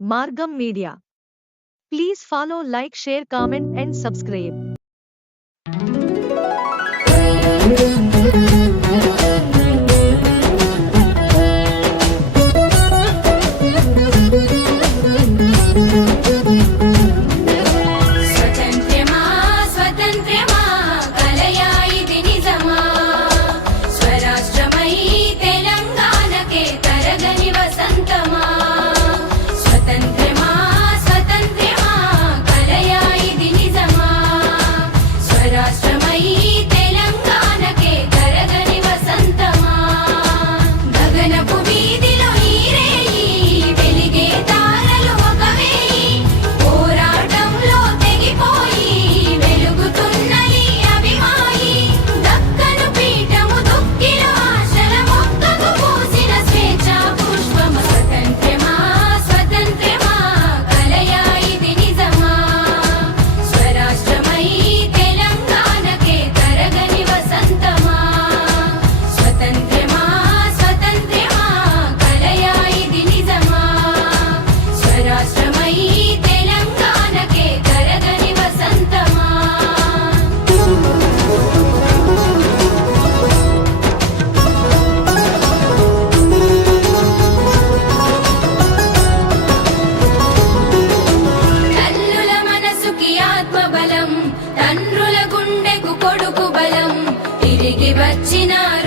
Margam Media. Please follow, like, share, comment, and subscribe. ಕೈತೆ వచ్చినా